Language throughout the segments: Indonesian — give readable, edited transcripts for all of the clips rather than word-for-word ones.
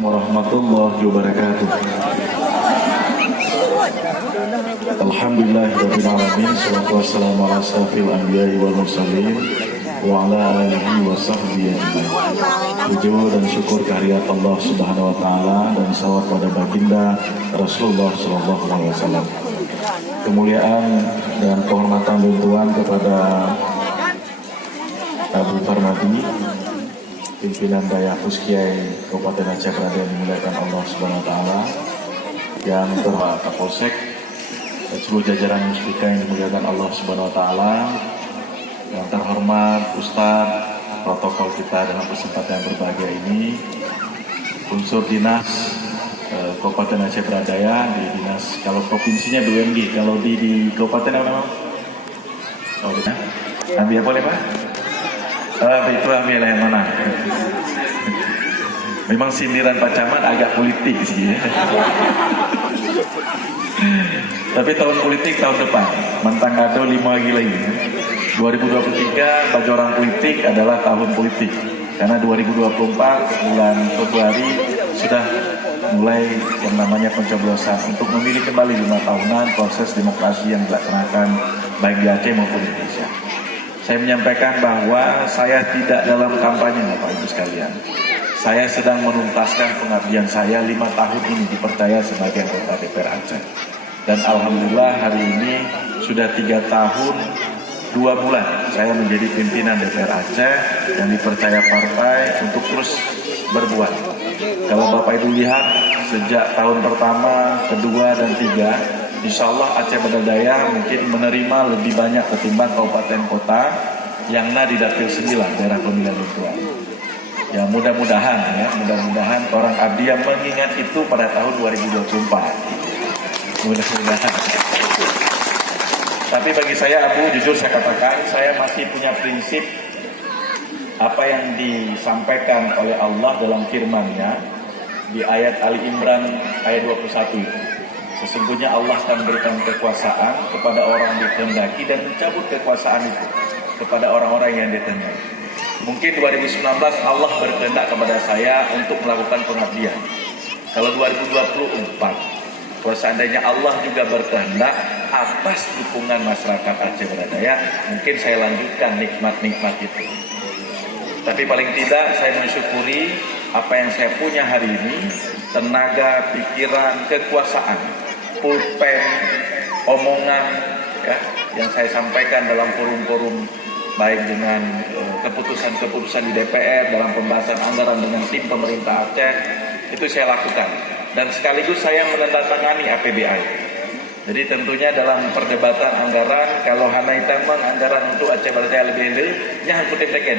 warahmatullahi wabarakatuh. Alhamdulillahirabbil alamin, shallallahu wassalamu ala asyrafil anbiya'i wal mursalin wa ala alihi wa sahbihi ajmain. Puji dan syukur kehadirat Allah Subhanahu wa taala dan salawat pada baginda Rasulullah sallallahu alaihi wasallam. Kemuliaan dan kehormatan Tuhan kepada Abu Farmadi, pimpinan Daya Puskiai Kabupaten Aceh Berada yang dimuliakan Allah Subhanahu wa taala, yang terhormat Kapolsek dan seluruh jajaran muspika yang dimuliakan Allah Subhanahu wa taala, yang terhormat Ustadz protokol kita dalam kesempatan yang berbahagia ini, unsur dinas Kabupaten Aceh Beradaya di dinas, kalau provinsinya BUMD, kalau di kabupaten apa namanya? Oh, ambil boleh Pak? Itu ambil yang mana? Memang sindiran Pak Camat agak politik sih ya. Tapi tahun politik tahun depan, mantang ada 5 lagi. 2023 bagi orang politik adalah tahun politik, karena 2024 bulan Februari sudah mulai yang namanya pencoblosan untuk memilih kembali 5 tahunan proses demokrasi yang dilaksanakan baik di Aceh maupun di Indonesia. Saya menyampaikan bahwa saya tidak dalam kampanye Bapak Ibu sekalian. Saya sedang menuntaskan pengabdian saya 5 tahun ini dipercaya sebagai anggota DPR Aceh. Dan alhamdulillah hari ini sudah 3 tahun 2 bulan saya menjadi pimpinan DPR Aceh yang dipercaya partai untuk terus berbuat. Kalau Bapak Ibu lihat sejak tahun pertama, kedua, dan 3, insya Allah Aceh Beradaya mungkin menerima lebih banyak ketimbang kabupaten kota yang di Dapil 9 daerah pemilihan Tuan. Ya mudah-mudahan mudah-mudahan orang abdi yang mengingat itu pada tahun 2024. Mudah-mudahan. Tapi bagi saya Abu, jujur saya katakan, saya masih punya prinsip apa yang disampaikan oleh Allah dalam firman-Nya di ayat Ali Imran ayat 21 itu. Sesungguhnya Allah akan berikan kekuasaan kepada orang yang dikehendaki dan mencabut kekuasaan itu kepada orang-orang yang dikehendaki. Mungkin 2019 Allah berkehendak kepada saya untuk melakukan pengabdian. Kalau 2024 kalau seandainya Allah juga berkehendak atas dukungan masyarakat Aceh Beradaya, mungkin saya lanjutkan nikmat-nikmat itu. Tapi paling tidak saya mensyukuri apa yang saya punya hari ini, tenaga, pikiran, kekuasaan, pulpen, omongan ya, yang saya sampaikan dalam forum-forum, baik dengan keputusan-keputusan di DPR, dalam pembahasan anggaran dengan tim pemerintah Aceh, itu saya lakukan. Dan sekaligus saya menandatangani APBI. Jadi tentunya dalam perdebatan anggaran, kalau hanai tamang anggaran untuk Aceh Beradaya lebih jangan kutetekan.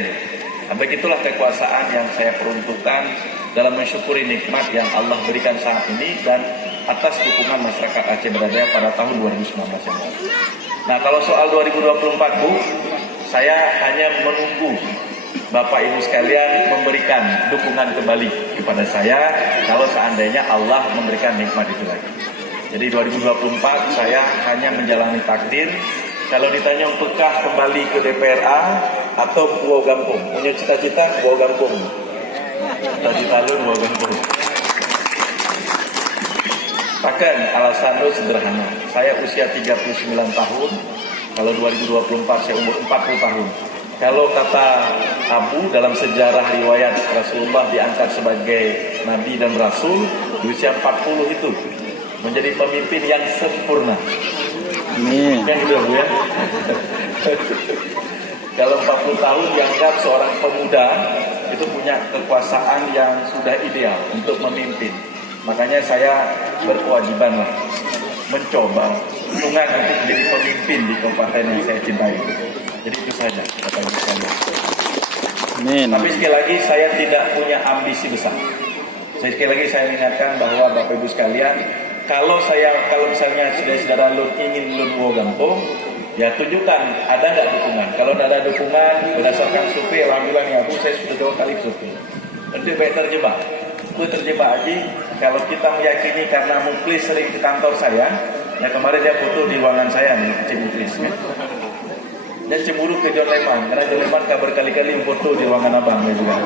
Sampai itulah kekuasaan yang saya peruntukkan dalam mensyukuri nikmat yang Allah berikan saat ini dan atas dukungan masyarakat Aceh Beradaya pada tahun 2019 yang lalu. Nah, kalau soal 2024 Bu, saya hanya menunggu Bapak Ibu sekalian memberikan dukungan kembali kepada saya kalau seandainya Allah memberikan nikmat itu lagi. Jadi 2024 saya hanya menjalani takdir. Kalau ditanya untukkah kembali ke DPRA atau Pulau Gampung, punya cita-cita Pulau Gampung. Cita-cita lu Pulau Gampung. Bahkan alasan lu sederhana. Saya usia 39 tahun. Kalau 2024 saya umur 40 tahun. Kalau kata Abu dalam sejarah riwayat Rasulullah diangkat sebagai Nabi dan Rasul di usia 40 itu menjadi pemimpin yang sempurna. Amin. Kan gitu Bu ya. Kalau 40 tahun dianggap seorang pemuda itu punya kekuasaan yang sudah ideal untuk memimpin. Makanya saya berkewajiban lah mencoba untuk menjadi pemimpin di kabupaten yang saya cintai. Jadi itu saja Bapak Ibu sekalian. Amin. Tapi sekali lagi saya tidak punya ambisi besar. Sekali lagi saya ingatkan bahwa Bapak Ibu sekalian, kalau misalnya saudara-saudara lu ingin lu bawa Gampung, ya tunjukkan ada nggak dukungan. Kalau tidak ada dukungan berdasarkan survei, alhamdulillah nih Abu, saya sudah 2 kali survei. Nanti baik terjebak. Gue terjebak aja. Kalau kita meyakini karena Muklis sering ke kantor saya, ya kemarin dia foto di ruangan saya nih, Cik Muklis. Ya. Yang cemburu ke John Leman, karena John Leman kabar kali-kali foto di ruangan abang gitu kan.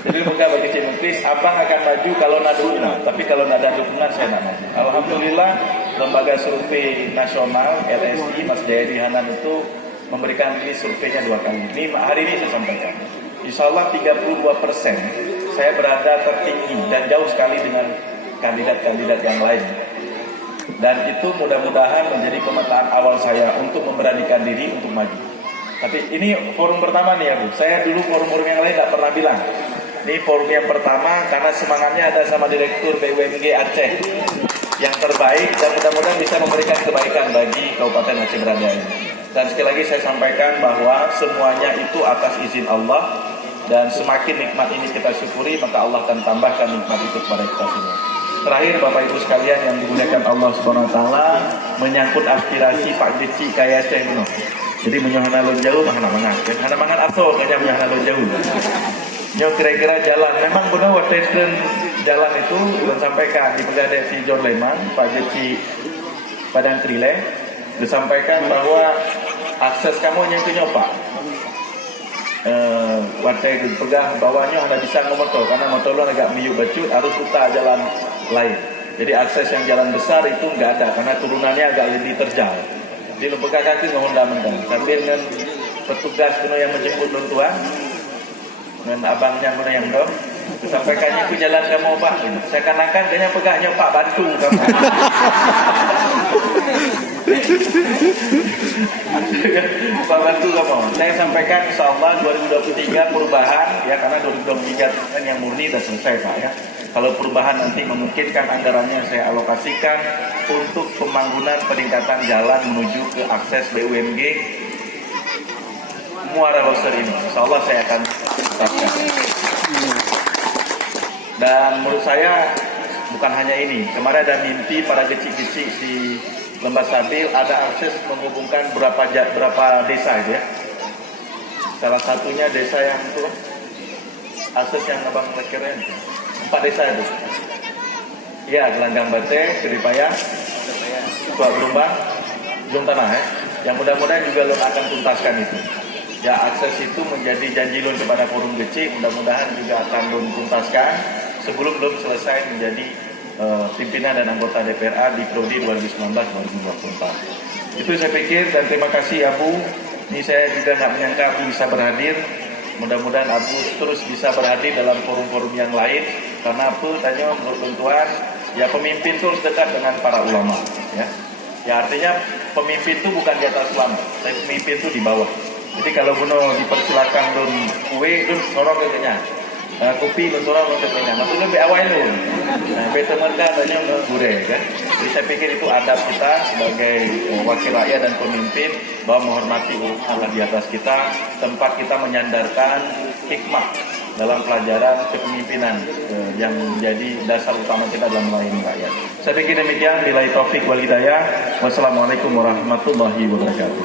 Jadi moga bagi Cik Muklis, abang akan maju kalau ada dukungan, tapi kalau tidak ada dukungan saya tidak maju. Alhamdulillah, lembaga survei nasional LSI Mas Jayadi Hanan itu memberikan ini surveinya 2 kali. Ini hari ini saya sampaikan. Insya Allah 32% saya berada tertinggi dan jauh sekali dengan kandidat-kandidat yang lain. Dan itu mudah-mudahan menjadi pemetaan awal saya untuk memberanikan diri untuk maju. Tapi ini forum pertama nih ya Bu. Saya dulu forum-forum yang lain tidak pernah bilang. Ini forum yang pertama karena semangatnya ada sama Direktur BUMG Aceh yang terbaik dan mudah-mudahan bisa memberikan kebaikan bagi Kabupaten Aceh Berada ini. Dan sekali lagi saya sampaikan bahwa semuanya itu atas izin Allah dan semakin nikmat ini kita syukuri maka Allah akan tambahkan nikmat itu kepada kita semua. Terakhir Bapak Ibu sekalian yang dimuliakan Allah Subhanahu wa taala, menyangkut aspirasi Pak Deci kaya Aceh Nuno. Jadi menyohana lon jauh mana-mana. Dan mana-mana aso kayaknya menyohana lon jauh. Nyo kira-kira jalan memang benar waktu jalan itu belum sampaikan di Pegada si John Leman, Pak Deci Padang Trileh disampaikan bahwa akses kamu yang ke nyopak. Wartai dipegang bawahnya anda bisa ngomoto karena motor lu agak miyuk bacut harus putar jalan lain. Jadi akses yang jalan besar itu nggak ada karena turunannya agak lebih terjal. Jadi lu pegang kaki ngehonda mentang sambil dengan petugas kuno yang menjemput lu tuan dengan abangnya kuno yang dong disampaikannya itu jalan kamu Pak. Saya kanakan kayaknya pegangnya Pak bantu kamu. Pak bantu kamu. Saya sampaikan insya Allah 2023 perubahan ya karena 2023 kan yang murni sudah selesai Pak ya. Kalau perubahan nanti memungkinkan anggarannya saya alokasikan untuk pembangunan peningkatan jalan menuju ke akses BUMG Muara Loser ini. Insya Allah saya akan tetapkan. Dan menurut saya bukan hanya ini. Kemarin ada mimpi para kecil-kecil di Lembah Sabil ada akses menghubungkan berapa desa itu ya. Salah satunya desa yang itu akses yang abang keren 4 desa itu. Ya, Gelanggang Bate, Keripaya, Tua Berumbang, Jung Tanah ya. Yang mudah-mudahan juga lo akan tuntaskan itu. Ya, akses itu menjadi janji lo kepada forum kecil, mudah-mudahan juga akan lo tuntaskan sebelum belum selesai menjadi pimpinan dan anggota DPRA di Prodi 2019-2024. Itu saya pikir dan terima kasih Abu. Ini saya juga nggak menyangka Abu bisa berhadir. Mudah-mudahan Abu terus bisa berhadir dalam forum-forum yang lain. Karena Abu tanya menurut Tuan, ya pemimpin itu harus dekat dengan para ulama. Ya artinya pemimpin itu bukan di atas ulama, tapi pemimpin itu di bawah. Jadi kalau Buno dipersilakan don kue, don sorong kayaknya. Kopi bersorang untuk kenyang. Maksudnya lebih awal itu. Nah, betul mereka tanya gurih kan. Jadi saya pikir itu adab kita sebagai wakil rakyat dan pemimpin bahwa menghormati Allah di atas kita, tempat kita menyandarkan hikmah dalam pelajaran kepemimpinan yang menjadi dasar utama kita dalam melayani rakyat. Saya pikir demikian. Billahi taufik wal hidayah. Wassalamualaikum warahmatullahi wabarakatuh.